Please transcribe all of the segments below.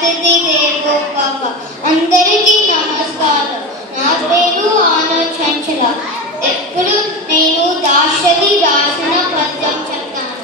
అతిథి దేవో భవ. అందరికీ నమస్కారం. నా పేరు ఆనంద్ చంచల. ఇప్పుడు నేను దాశరథి రాసిన పద్యం చెప్తాను.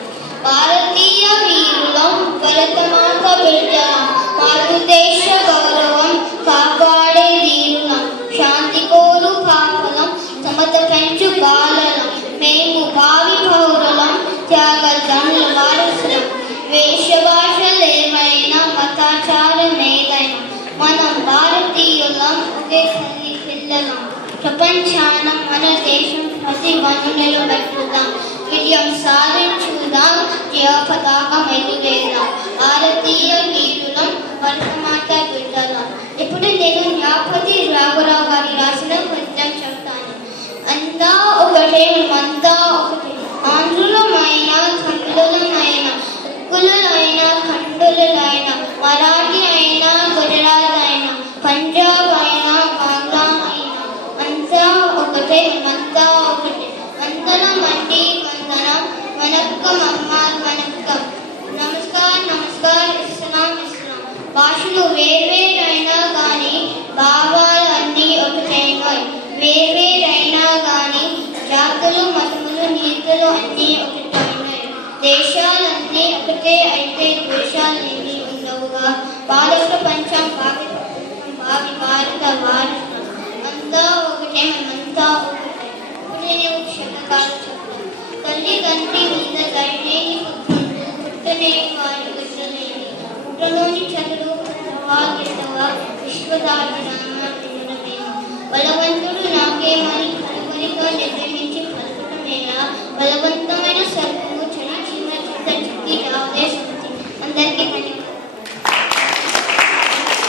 భారతీయ వీరులం, భరతమాత బిడ్డలం, భారతదేశ గౌరవం కాపాడే వీరులం, శాంతి కోరు కాపలం, సమత పెంచు బాలలం, మేము భావి పౌరులం, త్యాగజనుల వారసులం. వేషభాషలేమైనా మతాచారం ఏదైనా మనం భారతీయులం, ఒకే తల్లి పిల్లలం. ప్రపంచాన మన దేశం ప్రతి వనరులు పెట్టుదాం, విజయం సాధించుదాం, జయ పతాకం ఎగురేద్దాం. భారతీయ వీరులం, భరతమాత బిడ్డలం. ఇప్పుడు నేను జ్ఞాపతి రాఘరావు గారి రాసిన పద్యం చెప్తాను. అంతా ఒకటే, అంతా ఒకటే, ఆంధ్రులమైన ఖండులమైన, ఉక్కులైన ఖండులైన, మరాఠీ అయినా గుజరాత్ అయినా, పంజాబ్ అయినా బాంగ్లా అయినా, అంతా ఒకటే, అంతా ఒకటే. వందనం అండి వందనం, వనక్కమమ్మ వనక్కం. నమస్కారం నమస్కారం, ఇస్లాం ఇస్లాం. భాషలు వేర్వేరైనా కానీ భావాలన్నీ ఒకటేనోయ్. వేర్వేరైనా కానీ జాతులు మతములు నీతులు అన్నీ ఒకటైనాయి. దేశాలన్నీ ఒకటే అయితే ద్వేషాలేమీ ఉండవుగా. బాల ప్రపంచం భావి భావి భారత వారసులం. అంతా ఒకటే, మనమంతా ఒకటే. ఇప్పుడు నేను శతకాలు చెప్తాను. తల్లి గంటి మీద దయలేని పుత్రుడు, పుట్టలేని వారి గుడ్డలేని, పుట్టలోని చదువు గిట్టవా విశ్వదాభిరామ తినడమేనా. బలవంతుడు నాకేమని కలువరిగా నిర్ణయించి పలకటమేనా. బలవంతమైన సరుకు చని చిన్న చిత్త చిక్కి రావదే శక్తి. అందరికీ